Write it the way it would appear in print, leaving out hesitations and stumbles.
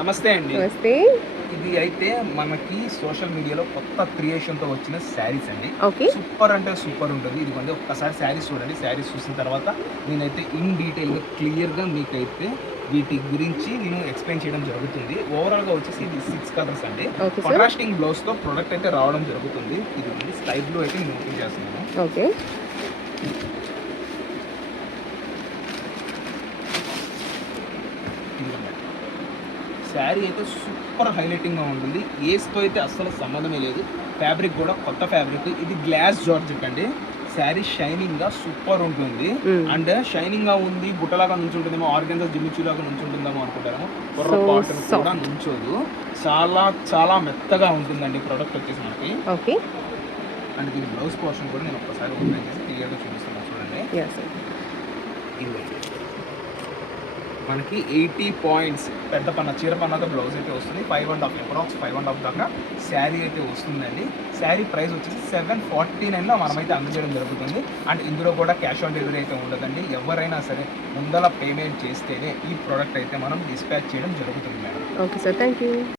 నమస్తే అండి. నమస్తే. ఇది అయితే మనకి సోషల్ మీడియాలో కొత్త క్రియేషన్‌తో వచ్చిన శారీస్ అండి. ఓకే. సూపర్ అంటే సూపర్ ఉంటుంది. ఇదిగోండి ఒక్కసారి శారీస్ చూడండి. శారీస్ చూసిన తర్వాత నేనైతే ఇన్ డీటెయిల్‌గా క్లియర్‌గా మీకైతే వీటి గురించి నేను ఎక్స్‌ప్లెయిన్ చేయడం జరుగుతుంది. ఓవరాల్‌గా వచ్చేసి ఇది 6 కలర్స్ అండి. Okay sir. కాంట్రాస్టింగ్ బ్లౌజ్‌తో ప్రొడక్ట్ అయితే రావడం జరుగుతుంది. ఇదిగోండి స్కై బ్లూ అయితే నేను ఓపెన్ చేస్తున్నాను. ఓకే. ఇదిగోండి. శారీ అయితే సూపర్ హైలైటింగ్‌గా ఉంటుంది. ఏస్‌తో అయితే అస్సలు సంబంధమే లేదు. ఫ్యాబ్రిక్ కూడా కొత్త ఫ్యాబ్రిక్. ఇది గ్లాస్ జార్జెట్ అండి. శారీ షైనింగ్‌గా సూపర్ ఉంటుంది. అండ్ షైనింగ్‌గా ఉంది, బుట్టలాగా నుంచుంటుందేమో, ఆర్గెన్జా జిమ్మిచూలాగా నుంచుంటుందేమో అనుకుంటారేమో. పొరపాటున కూడా నుంచోదు. చాలా చాలా మెత్తగా ఉంటుందండి ప్రొడక్ట్ వచ్చేసి మనకి. ఓకే. అండ్ దీని బ్లౌజ్ పోర్షన్ కూడా నేను ఒక్కసారి ఓపెన్ చేసి క్లియర్‌గా చూపిస్తాను చూడండి. Yes sir. ఇదిగోండి. మనకి 80 పాయింట్స్ పెద్ద పన్న చీర పన్నతో బ్లౌజ్ అయితే వస్తుంది. 5.5 అప్రాక్స్ 5.5 దాకా శారీ అయితే వస్తుందండి. శారీ ప్రైస్ వచ్చేసి 749లో మనమైతే అందజేయడం జరుగుతుంది. అండ్ ఇందులో కూడా క్యాష్ ఆన్ డెలివరీ అయితే ఉండదండి. ఎవరైనా సరే ముందల పేమెంట్ చేస్తేనే ఈ ప్రోడక్ట్ అయితే మనం డిస్పాచ్ చేయడం జరుగుతుంది madam. Okay sir. Thank you.